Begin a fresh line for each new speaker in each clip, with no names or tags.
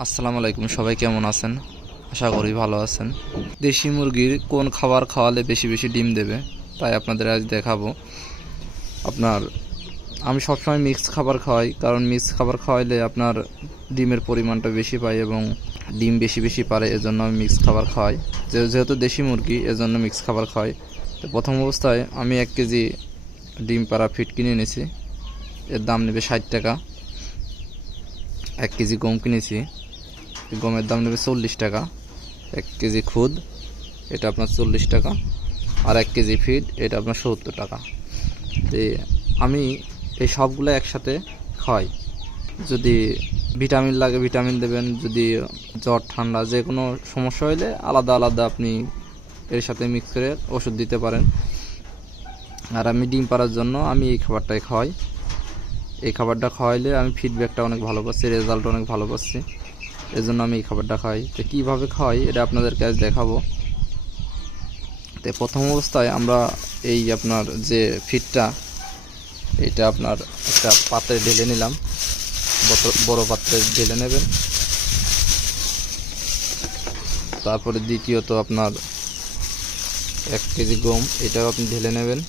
আসসালামু আলাইকুম, সবাই কেমন আছেন? আশা করি ভালো আছেন। দেশি মুরগির কোন খাবার খাওয়ালে বেশি বেশি ডিম দেবে? তাই আপনাদের আজ দেখাবো। আপনার, আমি সবসময় মিক্স খাবার খাওয়াই, কারণ মিক্স খাবার খাওয়াইলে আপনার ডিমের পরিমাণটা বেশি পাই এবং ডিম বেশি বেশি পারে, এজন্য আমি মিক্স খাবার খাওয়াই। যেহেতু দেশি মুরগি, এজন্য মিক্স খাবার খাওয়াই। তো প্রথম অবস্থায় আমি এক কেজি ডিম পাড়া ফিট কিনে এনেছি। এর দাম নেবে ষাট টাকা। এক কেজি গম কিনেছি। গমের দাম নেবে চল্লিশ টাকা, এক কেজি খুদ, এটা আপনার চল্লিশ টাকা, আর এক কেজি ফিড, এটা আপনার সত্তর টাকা। তো আমি এই সবগুলো একসাথে খাওয়াই। যদি ভিটামিন লাগে ভিটামিন দেবেন, যদি জ্বর, ঠান্ডা যে কোনো সমস্যা হলে আলাদা আলাদা আপনি এর সাথে মিক্স করে ওষুধ দিতে পারেন। আর আমি ডিম পাড়ার জন্য আমি এই খাবারটাই খাওয়াই। এই খাবারটা খাওয়াইলে আমি ফিডব্যাকটা অনেক ভালো পাচ্ছি রেজাল্ট অনেক ভালো পাচ্ছি। এই জন্য আমি এই খাবারটা খাই। তো কীভাবে খাওয়াই এটা আপনাদেরকে আজ দেখাবো। তো প্রথম অবস্থায় আমরা এই আপনার যে ফিডটা এটা আপনার একটা পাত্রে ঢেলে নিলাম। বড় পাত্রে ঢেলে নেবেন। তারপরে দ্বিতীয়ত আপনার এক কেজি গম, এটাও আপনি ঢেলে নেবেন।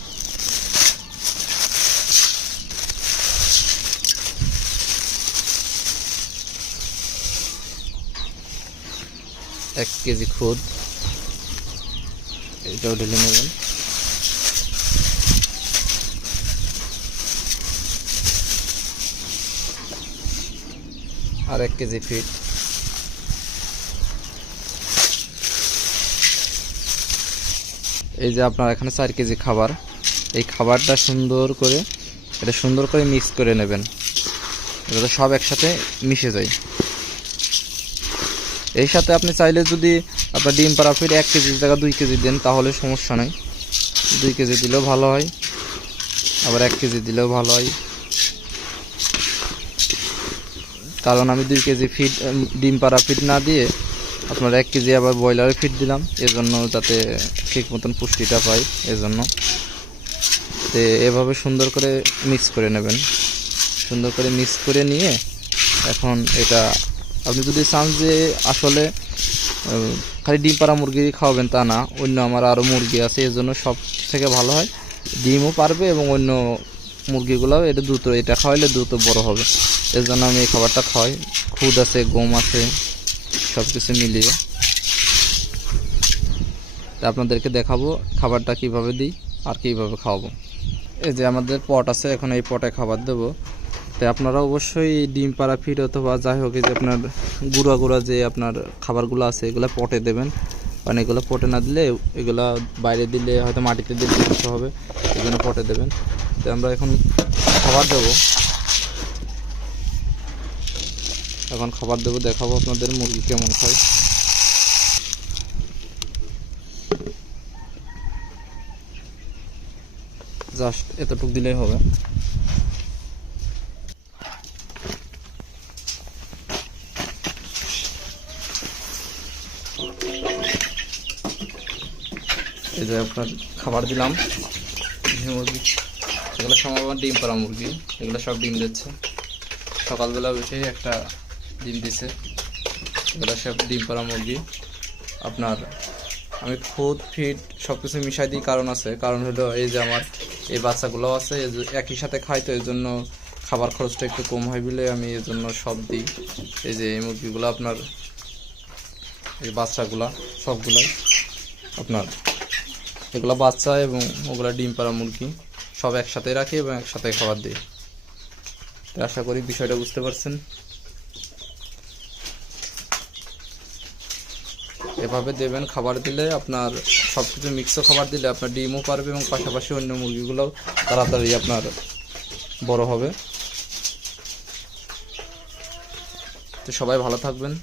এক কেজি খুদ। এটাও ঢেলে নেবেন। আর এক কেজি ফিট। এই যে আপনার এখানে চার কেজি খাবার। এই খাবারটা সুন্দর করে, এটা সুন্দর করে মিক্স করে নেবেন। যাতে সব একসাথে মিশে যায়। এই সাথে আপনি চাইলে যদি আপনার ডিম পাড়া ফিট এক কেজি জায়গা দুই কেজি দেন তাহলে সমস্যা নেই। দুই কেজি দিলেও ভালো হয় আবার এক কেজি দিলেও ভালো হয়। কারণ আমি দুই কেজি উম, ডিম পাড়া ফিট না দিয়ে আপনার এক কেজি আবার ব্রয়লারের ফিট দিলাম এজন্য যাতে ঠিক মতন পুষ্টিটা পাই এজন্য। তো এভাবে সুন্দর করে মিক্স করে নেবেন। সুন্দর করে মিক্স করে নিয়ে এখন এটা আপনি যদি চান যে আসলে খালি ডিম পাড়া মুরগি খাওয়াবেন তা না, অন্য আমার আরও মুরগি আছে, এর জন্য সব থেকে ভালো হয় ডিমও পারবে এবং অন্য মুরগিগুলোও এটা দ্রুত, এটা খাওয়াইলে দ্রুত বড় হবে। এর জন্য আমি এই খাবারটা খাওয়াই। খুদ আছে, গম আছে সব কিছু মিলিয়ে। তা আপনাদেরকে দেখাবো খাবারটা কীভাবে দিই আর কীভাবে খাওয়াবো। এই যে আমাদের পট আছে, এখন এই পটে খাবার দেবো। তাই আপনারা অবশ্যই ডিম পাড়া ফিট অথবা যাই হোক যে আপনার গুঁড়া গুঁড়া যে আপনার খাবারগুলো আছে, এগুলো পটে দেবেন। কারণ এগুলো পটে না দিলে এগুলো বাইরে দিলে হয়তো মাটিতে দিলে নষ্ট হবে এই জন্য পটে দেবেন। তো আমরা এখন খাবার দেবো। এখন খাবার দেবো, দেখাবো আপনাদের মুরগি কেমন খায়। জাস্ট এতটুকু দিলেই হবে। এই যে আপনার খাবার দিলাম। মুরগি। এগুলো আমার ডিম পাড়া মুরগি। এগুলো সব ডিম দিচ্ছে। সকালবেলা উঠে একটা ডিম দিছে। এগুলো সব ডিম পাড়া মুরগি। আপনার আমি ফুড ফিড সব কিছু মিশাই দিই কারণ আছে। কারণ হলো এই যে আমার এই বাচ্চাগুলো আছে একই সাথে খাই তো এই জন্য খাবার খরচটা একটু কম হয় বলে আমি এই জন্য সব দিই। এই যে এই মুরগিগুলো আপনার এই বাচ্চাগুলা, সবগুলাই আপনার। এগুলো বাচ্চা এবং ওগুলো ডিম পাড়া মুরগি সব একসাথে রাখি এবং একসাথে খাবার দিই। তো আশা করি বিষয়টা বুঝতে পারছেন। এভাবে দেবেন খাবার দিলে আপনার সব কিছু মিক্সও খাবার দিলে আপনার ডিমও পারবে এবং পাশাপাশি অন্য মুরগিগুলোও তাড়াতাড়ি আপনার বড় হবে। তো সবাই ভালো থাকবেন।